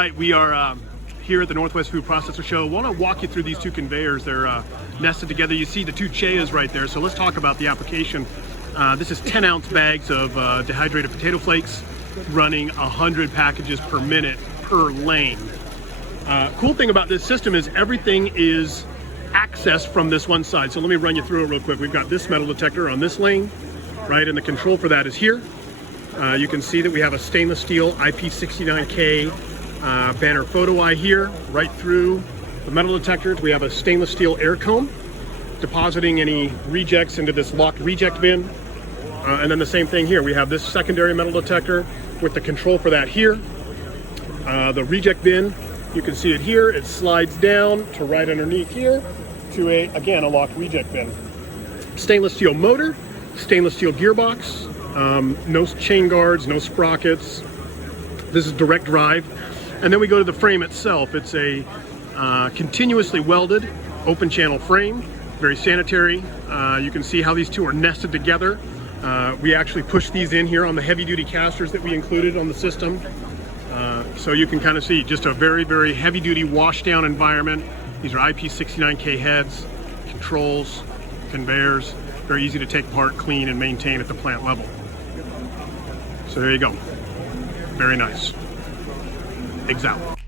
Right, we are here at the Northwest Food Processor Show. I want to walk you through these two conveyors. They're nested together. You see the two CEIAs right there. So let's talk about the application. This is 10-ounce bags of dehydrated potato flakes running 100 packages per minute per lane. Cool thing about this system is everything is accessed from this one side. So let me run you through it real quick. We've got this metal detector on this lane, right? And the control for that is here. You can see that we have a stainless steel IP69K banner photo eye here, right through the metal detectors. We have a stainless steel air comb depositing any rejects into this locked reject bin. And then the same thing here. We have this secondary metal detector with the control for that here. The reject bin, you can see it here. It slides down to right underneath here to again, a locked reject bin. Stainless steel motor, stainless steel gearbox, no chain guards, no sprockets. This is direct drive. And then we go to the frame itself. It's a continuously welded open channel frame, very sanitary. You can see how these two are nested together. We actually push these in here on the heavy duty casters that we included on the system. So you can kind of see just a very, very heavy duty wash down environment. These are IP69K heads, controls, conveyors, very easy to take apart, clean, and maintain at the plant level. So there you go. Very nice. Example.